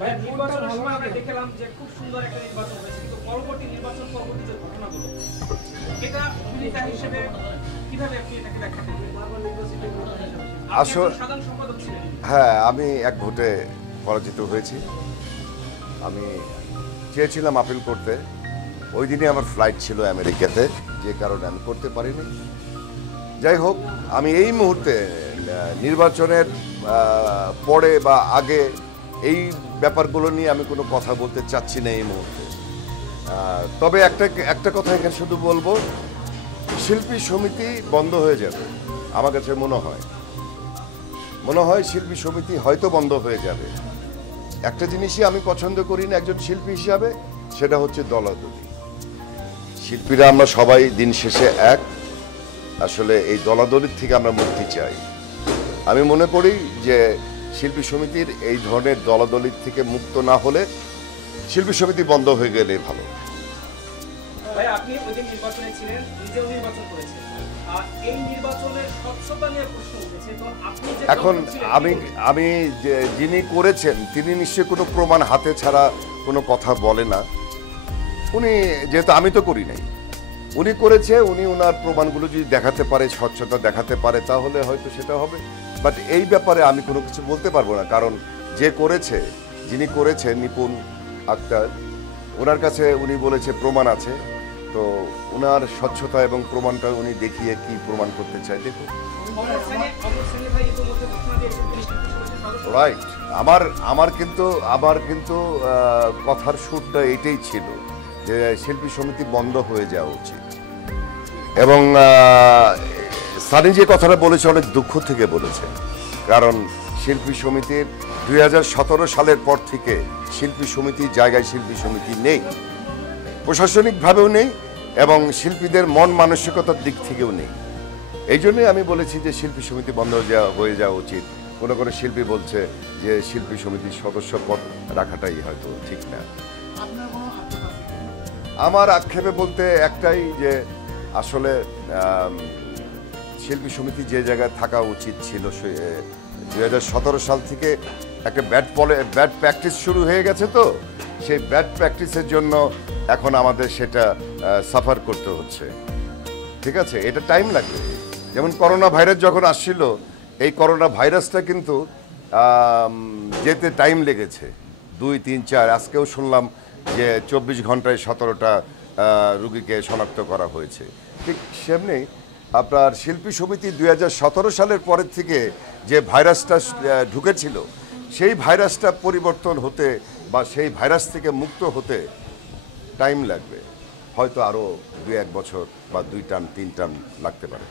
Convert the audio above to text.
ভাই নির্বাচনের সময় আমরা দেখলাম যে খুব সুন্দর একটা নির্বাচন হয়েছে, কিন্তু পরবর্তী নির্বাচন পরবর্তী যে ঘটনাগুলো, এটা ভূমিকা হিসেবে কিভাবে আপনি এটাকে ব্যাখ্যা করবেন? আপনি আসলে সাধারণ সম্পাদক ছিলেন। হ্যাঁ, আমি এক ভোটে পরাজিত হয়েছি। আমি চেয়েছিলাম আপিল করতে, ওই দিনই আমার ফ্লাইট ছিল আমেরিকাতে, যে কারণে আমি করতে পারিনি। যাই হোক, আমি এই মুহূর্তে নির্বাচনের পরে বা আগে এই ব্যাপারগুলো নিয়ে আমি কোনো কথা বলতে চাচ্ছি না এই মুহূর্তে। তবে একটা কথা এখানে শুধু বলবো, শিল্পী সমিতি বন্ধ হয়ে যাবে। আমার কাছে মনে হয় শিল্পী সমিতি হয়তো বন্ধ হয়ে যাবে। একটা জিনিসই আমি পছন্দ করি না একজন শিল্পী হিসাবে, সেটা হচ্ছে দলাদলি। শিল্পীরা আমরা সবাই দিন শেষে এক। আসলে এই দলাদলির থেকে আমরা মুক্তি চাই। আমি মনে করি যে শিল্পী সমিতির এই ধরনের দলাদলির থেকে মুক্ত না হলে শিল্পী সমিতি বন্ধ হয়ে গেলে ভালো। ভাই আপনি ওই দিন নির্বাচনে ছিলেন, নিজেও নির্বাচন করেছেন, এই নির্বাচনের স্বচ্ছতা নিয়ে প্রশ্ন উঠেছে, তো আপনি যে এখন ছিলেন, আমি যিনি করেছেন তিনি নিশ্চয়ই কোনো প্রমাণ হাতে ছাড়া কোনো কথা বলে না। উনি, যেহেতু আমি তো করি নাই, উনি করেছে, উনি ওনার প্রমাণগুলো যদি দেখাতে পারে, স্বচ্ছতা দেখাতে পারে, তাহলে হয়তো সেটা হবে। বাট এই ব্যাপারে আমি কোনো কিছু বলতে পারবো না, কারণ যে করেছে, যিনি করেছেন নিপুণ আক্তার, ওনার কাছে উনি বলেছে প্রমাণ আছে। তো ওনার স্বচ্ছতা এবং প্রমাণটা উনি দেখিয়ে কি প্রমাণ করতে চায় দেখুন। অমর শ্রেণী ভাই ইতিমধ্যে ঘোষণা দিয়েছেন ৩০টি পরিষদের সদস্য। রাইট। আমার কিন্তু কথার সুরটা এটাই ছিল যে শিল্পী সমিতি বন্ধ হয়ে যাওয়া উচিত। এবং সানি যে কথাটা বলেছে অনেক দুঃখ থেকে বলেছে, কারণ শিল্পী সমিতির 2017 সালের পর থেকে শিল্পী সমিতির জায়গায় শিল্পী সমিতি নেই, প্রশাসনিকভাবেও নেই এবং শিল্পীদের মন মানসিকতার দিক থেকেও নেই। এই জন্যই আমি বলেছি যে শিল্পী সমিতি বন্ধ হয়ে যাওয়া উচিত। কোনো কোনো শিল্পী বলছে যে শিল্পী সমিতির সদস্য পদ রাখাটাই হয়তো ঠিক না। আমার আক্ষেপে বলতে একটাই, যে আসলে শিল্পী সমিতি যে জায়গায় থাকা উচিত ছিল, 2017 সাল থেকে একটা ব্যাড প্র্যাকটিস শুরু হয়ে গেছে। তো সেই ব্যাড প্র্যাকটিসের জন্য এখন আমাদের সেটা সাফার করতে হচ্ছে। ঠিক আছে, এটা টাইম লাগবে। যেমন করোনা ভাইরাস যখন আসছিল, এই করোনা ভাইরাসটা কিন্তু যেতে টাইম লেগেছে 2, 3, 4। আজকেও শুনলাম যে 24 ঘন্টায় 17টা রুগীকে শনাক্ত করা হয়েছে। ঠিক সেমনি আপনার শিল্পী সমিতি 2017 সালের পরের থেকে যে ভাইরাসটা ঢুকেছিল, সেই ভাইরাসটা পরিবর্তন হতে বা সেই ভাইরাস থেকে মুক্ত হতে টাইম লাগবে। হয়তো আরও 2-1 বছর বা 2 টার্ম 3 টার্ম লাগতে পারে।